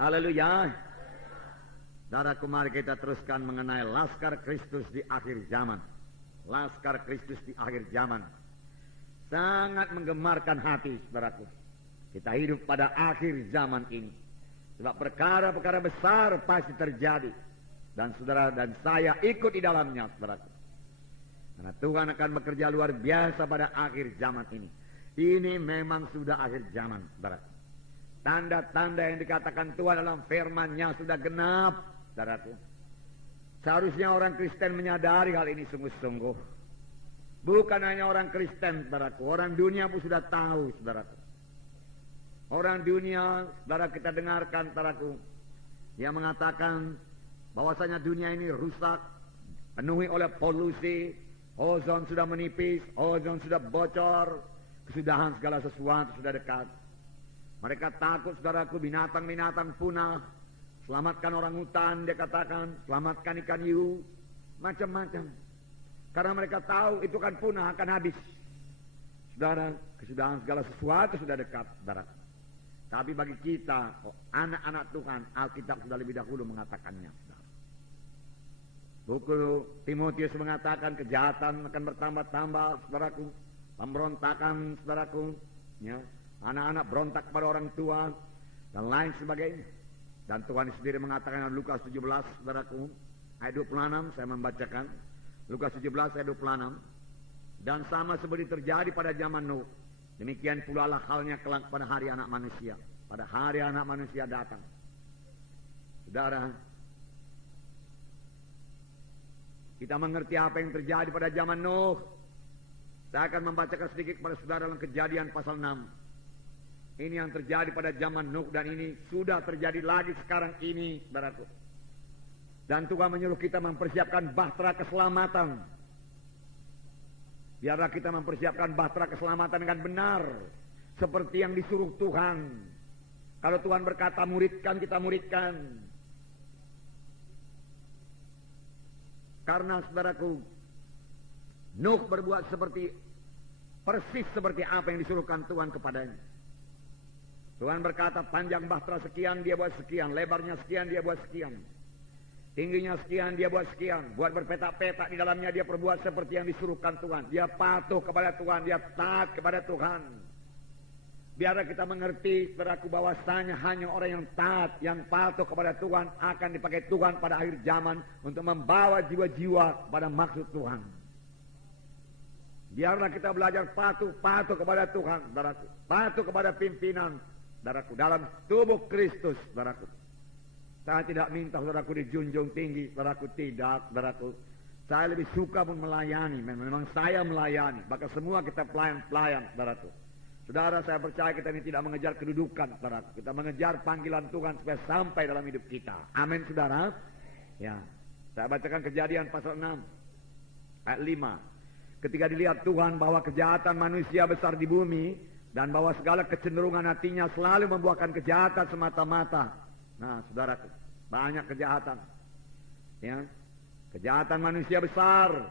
Haleluya. Saudaraku, mari kita teruskan mengenai Laskar Kristus di akhir zaman. Laskar Kristus di akhir zaman. Sangat menggemarkan hati, saudaraku. Kita hidup pada akhir zaman ini. Sebab perkara-perkara besar pasti terjadi. Dan saudara dan saya ikut di dalamnya, saudaraku. Karena Tuhan akan bekerja luar biasa pada akhir zaman ini. Ini memang sudah akhir zaman, saudaraku. Tanda-tanda yang dikatakan Tuhan dalam firman-Nya sudah genap, saudaraku. Seharusnya orang Kristen menyadari hal ini sungguh-sungguh. Bukan hanya orang Kristen, saudaraku. Orang dunia pun sudah tahu, saudaraku. Orang dunia, saudara, kita dengarkan, saudaraku, yang mengatakan bahwasanya dunia ini rusak, penuhi oleh polusi, ozon sudah menipis, ozon sudah bocor, kesudahan segala sesuatu sudah dekat. Mereka takut, saudaraku, binatang-binatang punah. Selamatkan orang hutan, dia katakan. Selamatkan ikan hiu. Macam-macam. Karena mereka tahu itu kan punah, akan habis. Saudara, kesudahan segala sesuatu sudah dekat, saudara. Tapi bagi kita, anak-anak Tuhan, Alkitab sudah lebih dahulu mengatakannya, saudara. Buku Timotius mengatakan kejahatan akan bertambah-tambah, saudaraku. Pemberontakan, saudaraku. Ya. Anak-anak berontak kepada orang tua dan lain sebagainya. Dan Tuhan sendiri mengatakan dalam Lukas 17, saudaraku, ayat 26, saya membacakan. Lukas 17 ayat 26. Dan sama seperti terjadi pada zaman Nuh, demikian pula lah halnya kelak pada hari anak manusia. Pada hari anak manusia datang. Saudara, kita mengerti apa yang terjadi pada zaman Nuh. Saya akan membacakan sedikit kepada saudara dalam Kejadian pasal 6. Ini yang terjadi pada zaman Nuh dan ini sudah terjadi lagi sekarang ini, saudaraku. Dan Tuhan menyuruh kita mempersiapkan bahtera keselamatan. Biarlah kita mempersiapkan bahtera keselamatan dengan benar, seperti yang disuruh Tuhan. Kalau Tuhan berkata muridkan, kita muridkan. Karena, saudaraku, Nuh berbuat persis seperti apa yang disuruhkan Tuhan kepadanya. Tuhan berkata panjang bahtera sekian, dia buat sekian. Lebarnya sekian, dia buat sekian. Tingginya sekian, dia buat sekian. Buat berpetak-petak di dalamnya, dia perbuat seperti yang disuruhkan Tuhan. Dia patuh kepada Tuhan, dia taat kepada Tuhan. Biarlah kita mengerti, saudaraku, bahwasanya hanya orang yang taat, yang patuh kepada Tuhan akan dipakai Tuhan pada akhir zaman untuk membawa jiwa-jiwa pada maksud Tuhan. Biarlah kita belajar patuh kepada Tuhan, saudaraku. Patuh kepada pimpinan, saudaraku, dalam tubuh Kristus, saudaraku. Saya tidak minta saudaraku dijunjung tinggi, saudaraku, tidak, saudaraku. Saya lebih suka pun melayani, memang saya melayani. Maka semua kita pelayan-pelayan, saudaraku. Saudara, saya percaya kita ini tidak mengejar kedudukan, saudaraku. Kita mengejar panggilan Tuhan supaya sampai dalam hidup kita. Amin, saudara. Ya, saya bacakan Kejadian pasal 6 ayat 5. Ketika dilihat Tuhan bahwa kejahatan manusia besar di bumi, dan bahwa segala kecenderungan hatinya selalu membuahkan kejahatan semata-mata. Nah, saudaraku, banyak kejahatan. Ya, kejahatan manusia besar.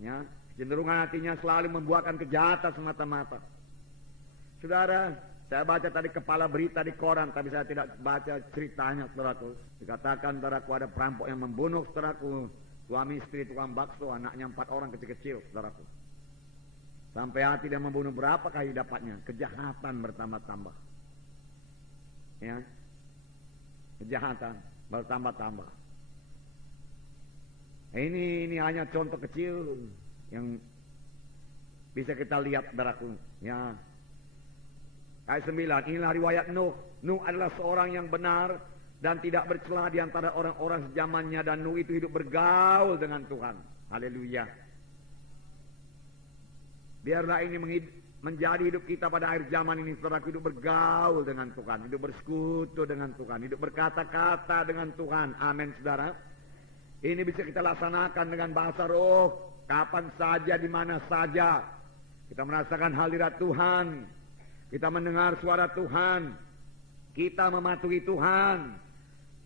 Ya, kecenderungan hatinya selalu membuahkan kejahatan semata-mata. Saudara, saya baca tadi kepala berita di koran, tapi saya tidak baca ceritanya, saudaraku. Dikatakan, saudaraku, ada perampok yang membunuh, saudaraku, suami istri tukang bakso, anaknya 4 orang kecil-kecil, saudaraku. Sampai hati dia membunuh berapa kali dapatnya. Kejahatan bertambah-tambah. Ya. Kejahatan bertambah-tambah. Ini hanya contoh kecil yang bisa kita lihat, saudaraku. Ya. Ayat 9, inilah riwayat Nuh. Nuh adalah seorang yang benar dan tidak bercela di antara orang-orang sejamannya, dan Nuh itu hidup bergaul dengan Tuhan. Haleluya. Biarlah ini menjadi hidup kita pada akhir zaman ini, saudara, hidup bergaul dengan Tuhan, hidup bersekutu dengan Tuhan, hidup berkata-kata dengan Tuhan. Amin, saudara. Ini bisa kita laksanakan dengan bahasa roh, kapan saja, di mana saja. Kita merasakan hadirat Tuhan, kita mendengar suara Tuhan, kita mematuhi Tuhan,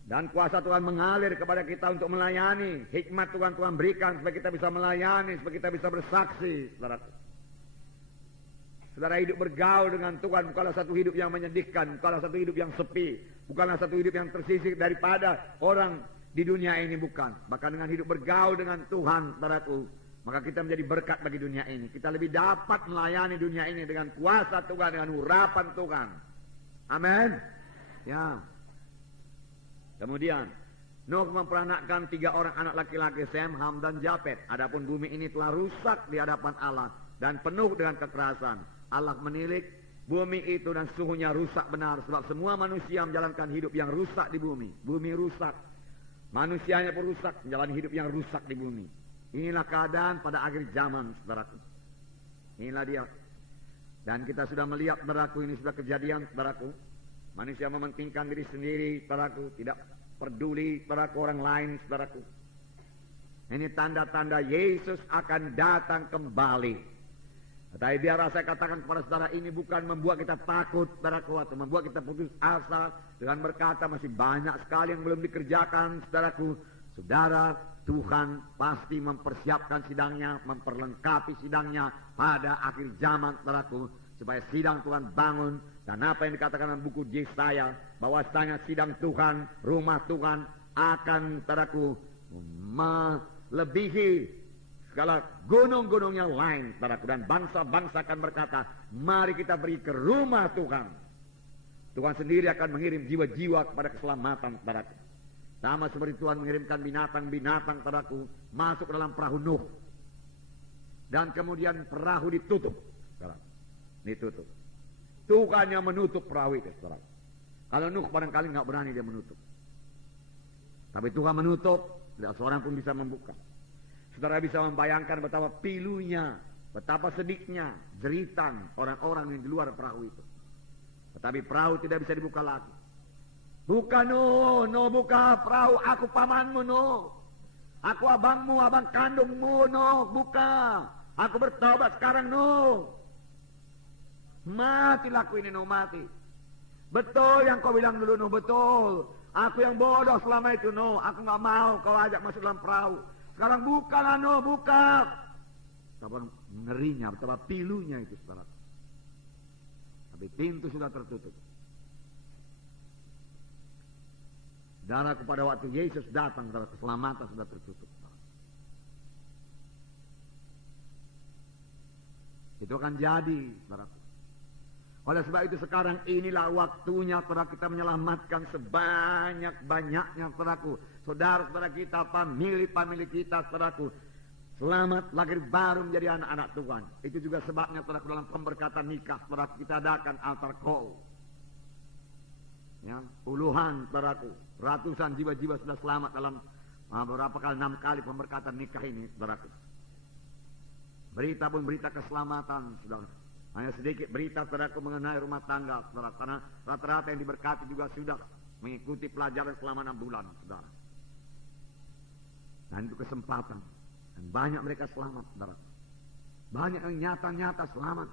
dan kuasa Tuhan mengalir kepada kita untuk melayani. Hikmat Tuhan berikan supaya kita bisa melayani, supaya kita bisa bersaksi, saudara. Saudara, hidup bergaul dengan Tuhan bukanlah satu hidup yang menyedihkan, bukanlah satu hidup yang sepi. Bukanlah satu hidup yang tersisih daripada orang di dunia ini, bukan. Bahkan dengan hidup bergaul dengan Tuhan, saudaraku, maka kita menjadi berkat bagi dunia ini. Kita lebih dapat melayani dunia ini dengan kuasa Tuhan, dengan urapan Tuhan. Amin. Ya. Kemudian Nuh memperanakkan 3 orang anak laki-laki, Sem, Ham, dan Japet. Adapun bumi ini telah rusak di hadapan Allah dan penuh dengan kekerasan. Allah menilik bumi itu dan suhunya rusak benar, sebab semua manusia menjalankan hidup yang rusak di bumi. Bumi rusak, manusianya pun rusak, menjalani hidup yang rusak di bumi. Inilah keadaan pada akhir zaman, saudaraku. Inilah dia. Dan kita sudah melihat, saudaraku, ini sudah kejadian, saudaraku. Manusia mementingkan diri sendiri, saudaraku, tidak peduli saudaraku orang lain, saudaraku. Ini tanda-tanda Yesus akan datang kembali. Tapi biar saya katakan kepada saudara, ini bukan membuat kita takut, saudaraku, atau membuat kita putus asa dengan berkata masih banyak sekali yang belum dikerjakan, saudaraku. Saudara, Tuhan pasti mempersiapkan sidangnya, memperlengkapi sidangnya pada akhir zaman, saudaraku, supaya sidang Tuhan bangun. Dan apa yang dikatakan dalam buku Yesaya, bahwasanya sidang Tuhan, rumah Tuhan akan, saudaraku, melebihi segala gunung-gunung yang lain, saudaraku. Dan bangsa-bangsa akan berkata, mari kita pergi ke rumah Tuhan. Tuhan sendiri akan mengirim jiwa-jiwa kepada keselamatan, saudaraku. Sama seperti Tuhan mengirimkan binatang-binatang, saudaraku, masuk ke dalam perahu Nuh. Dan kemudian perahu ditutup, saudaraku. Ditutup. Tuhan yang menutup perahu itu, saudara. Kalau Nuh barangkali nggak berani dia menutup. Tapi Tuhan menutup, tidak seorang pun bisa membuka. Saudara bisa membayangkan betapa pilunya, betapa sedihnya, jeritan orang-orang yang di luar perahu itu. Tetapi perahu tidak bisa dibuka lagi. Buka Nuh, Nuh buka perahu, aku pamanmu Nuh. Aku abangmu, abang kandungmu Nuh, buka. Aku bertobat sekarang Nuh. Mati laku ini Nuh, mati. Betul yang kau bilang dulu Nuh, betul. Aku yang bodoh selama itu Nuh. Aku gak mau kau ajak masuk dalam perahu. Sekarang bukalah Nuh, buka. Betapa ngerinya, betapa pilunya itu, saudara. Tapi pintu sudah tertutup. Saudara, pada waktu Yesus datang, saudara, keselamatan sudah tertutup. Itu akan jadi, saudara. Oleh sebab itu sekarang inilah waktunya saudara kita menyelamatkan sebanyak-banyaknya, saudaraku. Saudara-saudara kita, famili-famili kita, saudaraku. Selamat lahir baru menjadi anak-anak Tuhan. Itu juga sebabnya saudaraku dalam pemberkatan nikah, saudaraku, kita adakan altar call. Ya, puluhan, saudaraku, ratusan jiwa-jiwa sudah selamat dalam beberapa kali, 6 kali pemberkatan nikah ini, saudaraku. Berita pun berita keselamatan, saudara. Hanya sedikit berita, saudaraku, mengenai rumah tangga, saudara. Karena rata-rata yang diberkati juga sudah mengikuti pelajaran selama 6 bulan, saudara. Dan itu kesempatan. Dan banyak mereka selamat, saudara. Banyak yang nyata-nyata selamat.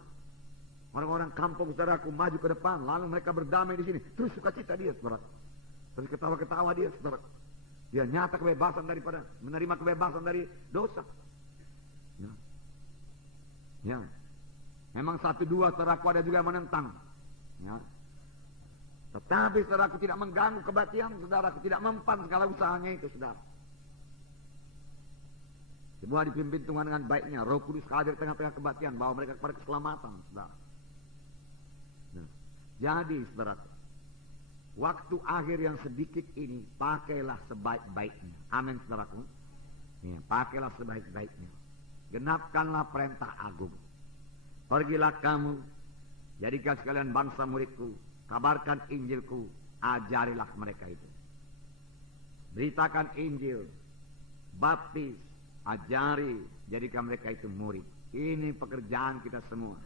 Orang-orang kampung, saudaraku, maju ke depan, lalu mereka berdamai di sini. Terus sukacita dia, saudara. Terus ketawa-ketawa dia, saudara. Dia nyata kebebasan daripada, menerima kebebasan dari dosa. Ya. Ya. Memang 1-2 saudaraku ada juga yang menentang. Ya. Tetapi saudaraku tidak mengganggu kebaktian, saudaraku tidak mempan segala usahanya itu, saudara. Semua dipimpin Tuhan dengan baiknya. Roh Kudus hadir tengah-tengah kebaktian, bawa mereka kepada keselamatan, saudara. Nah, jadi saudaraku, waktu akhir yang sedikit ini pakailah sebaik-baiknya. Amin, saudaraku. Ya, pakailah sebaik-baiknya. Genapkanlah perintah agung. Pergilah kamu, jadikan sekalian bangsa muridku, kabarkan Injilku, ajarilah mereka itu. Beritakan Injil, baptis, ajari, jadikan mereka itu murid. Ini pekerjaan kita semua.